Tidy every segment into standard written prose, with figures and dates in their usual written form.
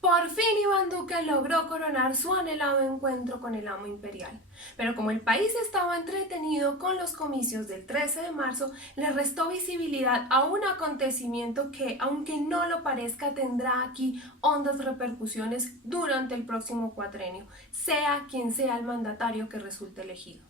Por fin Iván Duque logró coronar su anhelado encuentro con el amo imperial. Pero como el país estaba entretenido con los comicios del 13 de marzo, le restó visibilidad a un acontecimiento que, aunque no lo parezca, tendrá aquí hondas repercusiones durante el próximo cuatrenio, sea quien sea el mandatario que resulte elegido.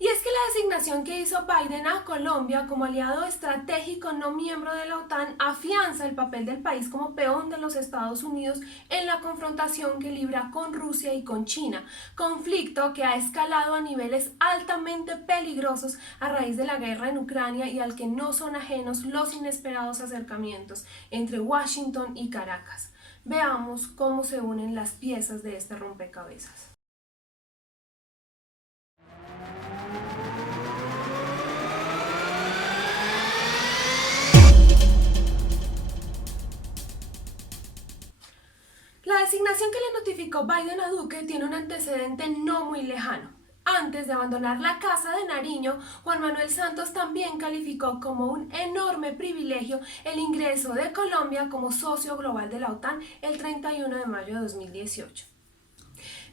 Y es que la designación que hizo Biden a Colombia como aliado estratégico no miembro de la OTAN afianza el papel del país como peón de los Estados Unidos en la confrontación que libra con Rusia y con China, conflicto que ha escalado a niveles altamente peligrosos a raíz de la guerra en Ucrania y al que no son ajenos los inesperados acercamientos entre Washington y Caracas. Veamos cómo se unen las piezas de este rompecabezas. La designación que le notificó Biden a Duque tiene un antecedente no muy lejano. Antes de abandonar la Casa de Nariño, Juan Manuel Santos también calificó como un enorme privilegio el ingreso de Colombia como socio global de la OTAN el 31 de mayo de 2018.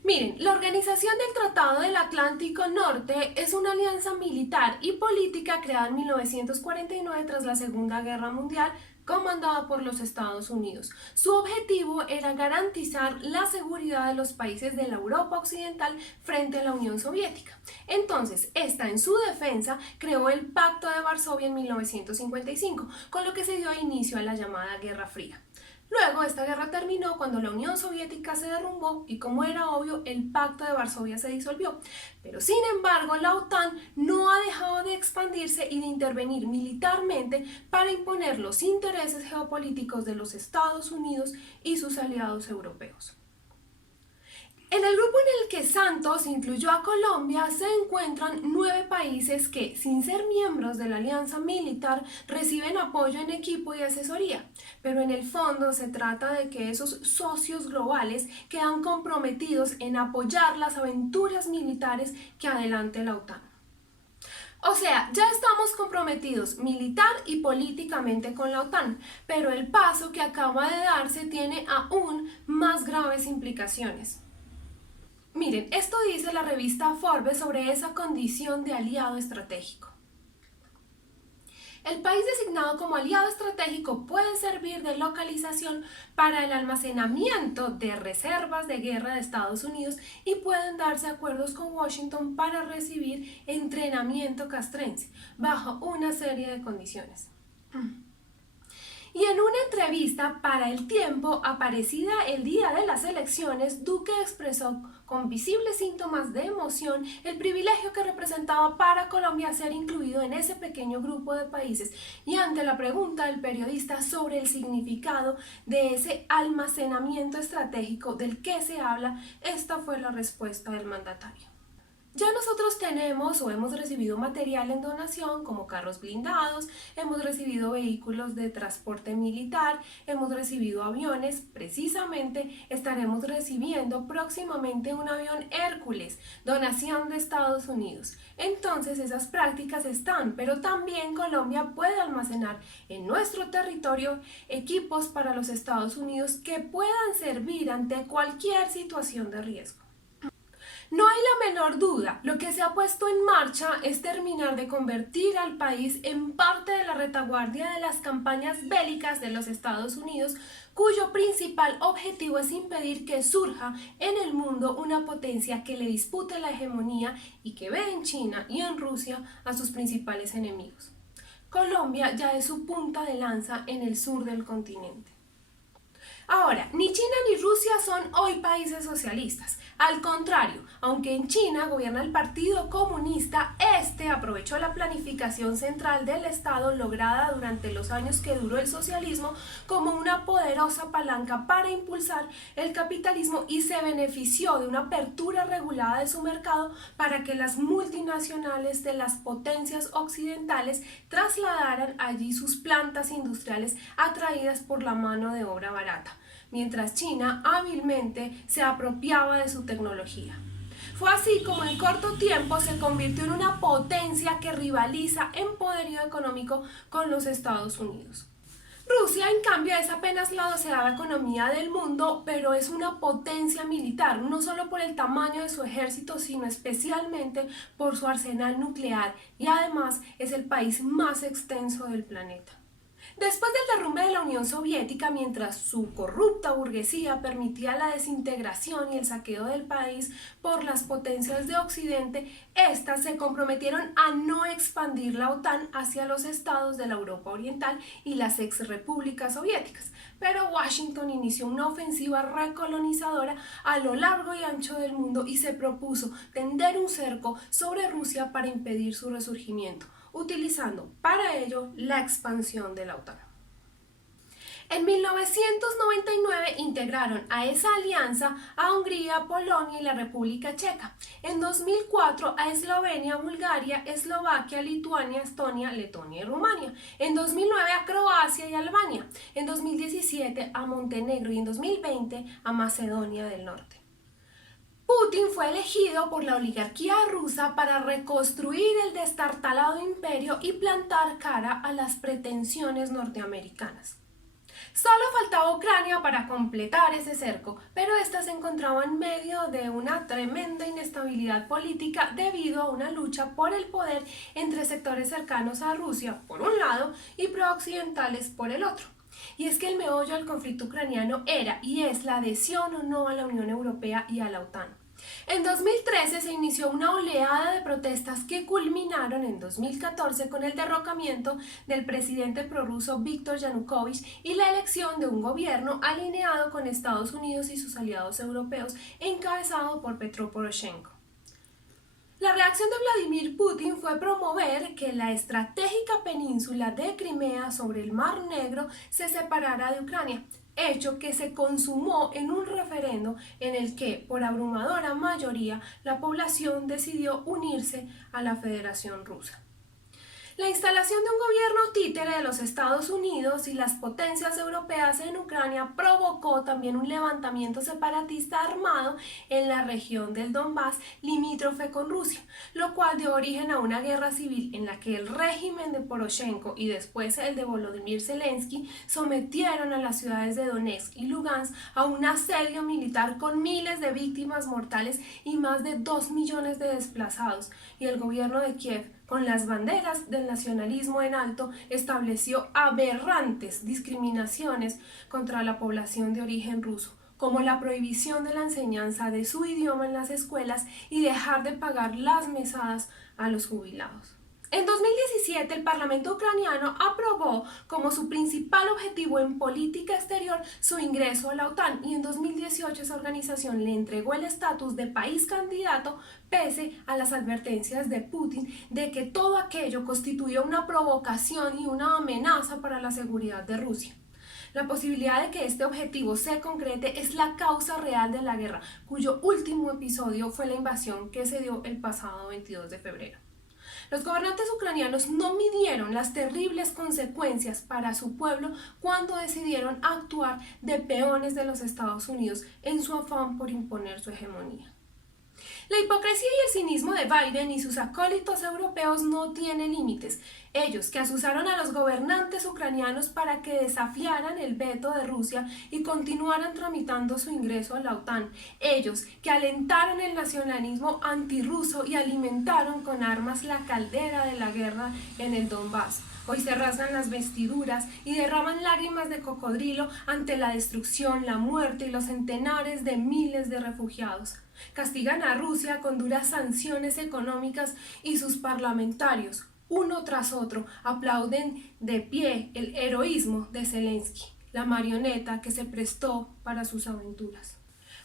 Miren, la Organización del Tratado del Atlántico Norte es una alianza militar y política creada en 1949 tras la Segunda Guerra Mundial, comandada por los Estados Unidos. Su objetivo era garantizar la seguridad de los países de la Europa Occidental frente a la Unión Soviética. Entonces, esta en su defensa creó el Pacto de Varsovia en 1955, con lo que se dio inicio a la llamada Guerra Fría. Luego, esta guerra terminó cuando la Unión Soviética se derrumbó y, como era obvio, el Pacto de Varsovia se disolvió. Pero, sin embargo, la OTAN no ha dejado de expandirse y de intervenir militarmente para imponer los intereses geopolíticos de los Estados Unidos y sus aliados europeos. En el grupo en el que Santos incluyó a Colombia se encuentran 9 países que, sin ser miembros de la alianza militar, reciben apoyo en equipo y asesoría, pero en el fondo se trata de que esos socios globales quedan comprometidos en apoyar las aventuras militares que adelante la OTAN. O sea, ya estamos comprometidos militar y políticamente con la OTAN, pero el paso que acaba de darse tiene aún más graves implicaciones. Miren, esto dice la revista Forbes sobre esa condición de aliado estratégico. El país designado como aliado estratégico puede servir de localización para el almacenamiento de reservas de guerra de Estados Unidos y pueden darse acuerdos con Washington para recibir entrenamiento castrense bajo una serie de condiciones. Y en una entrevista para El Tiempo, aparecida el día de las elecciones, Duque expresó con visibles síntomas de emoción el privilegio que representaba para Colombia ser incluido en ese pequeño grupo de países. Y ante la pregunta del periodista sobre el significado de ese almacenamiento estratégico del que se habla, esta fue la respuesta del mandatario. Ya nosotros tenemos o hemos recibido material en donación como carros blindados, hemos recibido vehículos de transporte militar, hemos recibido aviones. Precisamente estaremos recibiendo próximamente un avión Hércules, donación de Estados Unidos. Entonces esas prácticas están, pero también Colombia puede almacenar en nuestro territorio equipos para los Estados Unidos que puedan servir ante cualquier situación de riesgo. No hay la menor duda, lo que se ha puesto en marcha es terminar de convertir al país en parte de la retaguardia de las campañas bélicas de los Estados Unidos, cuyo principal objetivo es impedir que surja en el mundo una potencia que le dispute la hegemonía y que ve en China y en Rusia a sus principales enemigos. Colombia ya es su punta de lanza en el sur del continente. Ahora, ni China ni Rusia son hoy países socialistas. Al contrario, aunque en China gobierna el Partido Comunista, este aprovechó la planificación central del Estado lograda durante los años que duró el socialismo como una poderosa palanca para impulsar el capitalismo y se benefició de una apertura regulada de su mercado para que las multinacionales de las potencias occidentales trasladaran allí sus plantas industriales atraídas por la mano de obra barata, mientras China hábilmente se apropiaba de su tecnología. Fue así como en corto tiempo se convirtió en una potencia que rivaliza en poderío económico con los Estados Unidos. Rusia, en cambio, es apenas la 12ª economía del mundo, pero es una potencia militar, no solo por el tamaño de su ejército, sino especialmente por su arsenal nuclear, y además es el país más extenso del planeta. Después del derrumbe de la Unión Soviética, mientras su corrupta burguesía permitía la desintegración y el saqueo del país por las potencias de Occidente, éstas se comprometieron a no expandir la OTAN hacia los estados de la Europa Oriental y las exrepúblicas soviéticas. Pero Washington inició una ofensiva recolonizadora a lo largo y ancho del mundo y se propuso tender un cerco sobre Rusia para impedir su resurgimiento, utilizando para ello la expansión de la OTAN. En 1999 integraron a esa alianza a Hungría, Polonia y la República Checa. En 2004 a Eslovenia, Bulgaria, Eslovaquia, Lituania, Estonia, Letonia y Rumania. En 2009 a Croacia y Albania. En 2017 a Montenegro y en 2020 a Macedonia del Norte. Putin fue elegido por la oligarquía rusa para reconstruir el destartalado imperio y plantar cara a las pretensiones norteamericanas. Solo faltaba Ucrania para completar ese cerco, pero ésta se encontraba en medio de una tremenda inestabilidad política debido a una lucha por el poder entre sectores cercanos a Rusia por un lado y prooccidentales por el otro. Y es que el meollo del conflicto ucraniano era y es la adhesión o no a la Unión Europea y a la OTAN. En 2013 se inició una oleada de protestas que culminaron en 2014 con el derrocamiento del presidente prorruso Viktor Yanukovych y la elección de un gobierno alineado con Estados Unidos y sus aliados europeos, encabezado por Petro Poroshenko. La reacción de Vladimir Putin fue promover que la estratégica península de Crimea sobre el Mar Negro se separara de Ucrania, hecho que se consumó en un referendo en el que, por abrumadora mayoría, la población decidió unirse a la Federación Rusa. La instalación de un gobierno títere de los Estados Unidos y las potencias europeas en Ucrania provocó también un levantamiento separatista armado en la región del Donbass, limítrofe con Rusia, lo cual dio origen a una guerra civil en la que el régimen de Poroshenko y después el de Volodymyr Zelensky sometieron a las ciudades de Donetsk y Lugansk a un asedio militar con miles de víctimas mortales y más de 2 millones de desplazados, y el gobierno de Kiev, con las banderas del nacionalismo en alto, estableció aberrantes discriminaciones contra la población de origen ruso, como la prohibición de la enseñanza de su idioma en las escuelas y dejar de pagar las mesadas a los jubilados. En 2017, el Parlamento ucraniano aprobó como su principal objetivo en política exterior su ingreso a la OTAN, y en 2018 esa organización le entregó el estatus de país candidato pese a las advertencias de Putin de que todo aquello constituía una provocación y una amenaza para la seguridad de Rusia. La posibilidad de que este objetivo se concrete es la causa real de la guerra, cuyo último episodio fue la invasión que se dio el pasado 22 de febrero. Los gobernantes ucranianos no midieron las terribles consecuencias para su pueblo cuando decidieron actuar de peones de los Estados Unidos en su afán por imponer su hegemonía. La hipocresía y el cinismo de Biden y sus acólitos europeos no tienen límites. Ellos que asusaron a los gobernantes ucranianos para que desafiaran el veto de Rusia y continuaran tramitando su ingreso a la OTAN. Ellos que alentaron el nacionalismo antirruso y alimentaron con armas la caldera de la guerra en el Donbass. Hoy se rasgan las vestiduras y derraman lágrimas de cocodrilo ante la destrucción, la muerte y los centenares de miles de refugiados. Castigan a Rusia con duras sanciones económicas y sus parlamentarios, uno tras otro, aplauden de pie el heroísmo de Zelensky, la marioneta que se prestó para sus aventuras.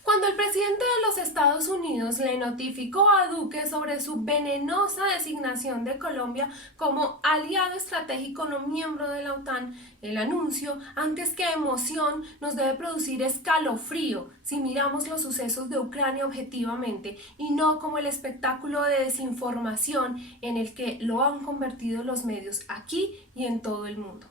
Cuando el presidente de los Estados Unidos le notificó a Duque sobre su venenosa designación de Colombia como aliado estratégico no miembro de la OTAN, el anuncio, antes que emoción, nos debe producir escalofrío si miramos los sucesos de Ucrania objetivamente y no como el espectáculo de desinformación en el que lo han convertido los medios aquí y en todo el mundo.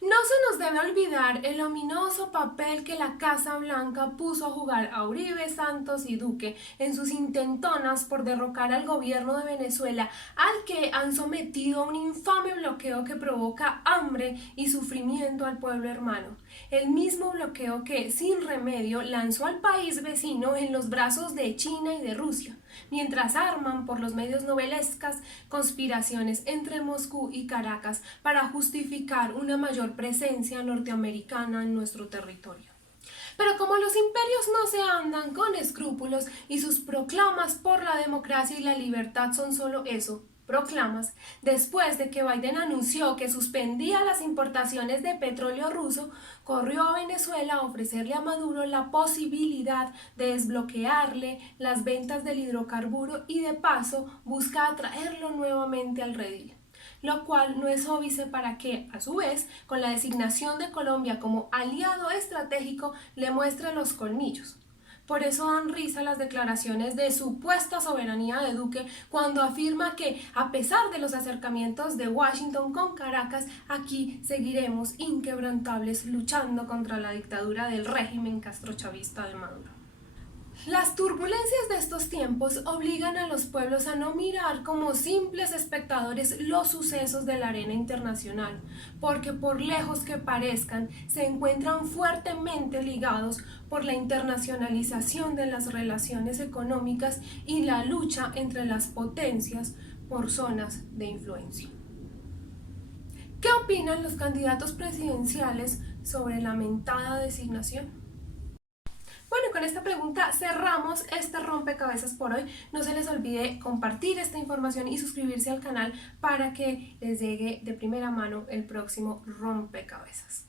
No se nos debe olvidar el ominoso papel que la Casa Blanca puso a jugar a Uribe, Santos y Duque en sus intentonas por derrocar al gobierno de Venezuela, al que han sometido a un infame bloqueo que provoca hambre y sufrimiento al pueblo hermano. El mismo bloqueo que, sin remedio, lanzó al país vecino en los brazos de China y de Rusia, mientras arman por los medios novelescas conspiraciones entre Moscú y Caracas para justificar una mayor presencia norteamericana en nuestro territorio. Pero como los imperios no se andan con escrúpulos y sus proclamas por la democracia y la libertad son solo eso, proclamas, después de que Biden anunció que suspendía las importaciones de petróleo ruso, corrió a Venezuela a ofrecerle a Maduro la posibilidad de desbloquearle las ventas del hidrocarburo y de paso busca atraerlo nuevamente al redil, lo cual no es óbice para que, a su vez, con la designación de Colombia como aliado estratégico, le muestre los colmillos. Por eso dan risa las declaraciones de supuesta soberanía de Duque cuando afirma que, a pesar de los acercamientos de Washington con Caracas, aquí seguiremos inquebrantables luchando contra la dictadura del régimen castrochavista de Maduro. Las turbulencias de estos tiempos obligan a los pueblos a no mirar como simples espectadores los sucesos de la arena internacional, porque por lejos que parezcan, se encuentran fuertemente ligados por la internacionalización de las relaciones económicas y la lucha entre las potencias por zonas de influencia. ¿Qué opinan los candidatos presidenciales sobre la mentada designación? Bueno, con esta pregunta cerramos este rompecabezas por hoy. No se les olvide compartir esta información y suscribirse al canal para que les llegue de primera mano el próximo rompecabezas.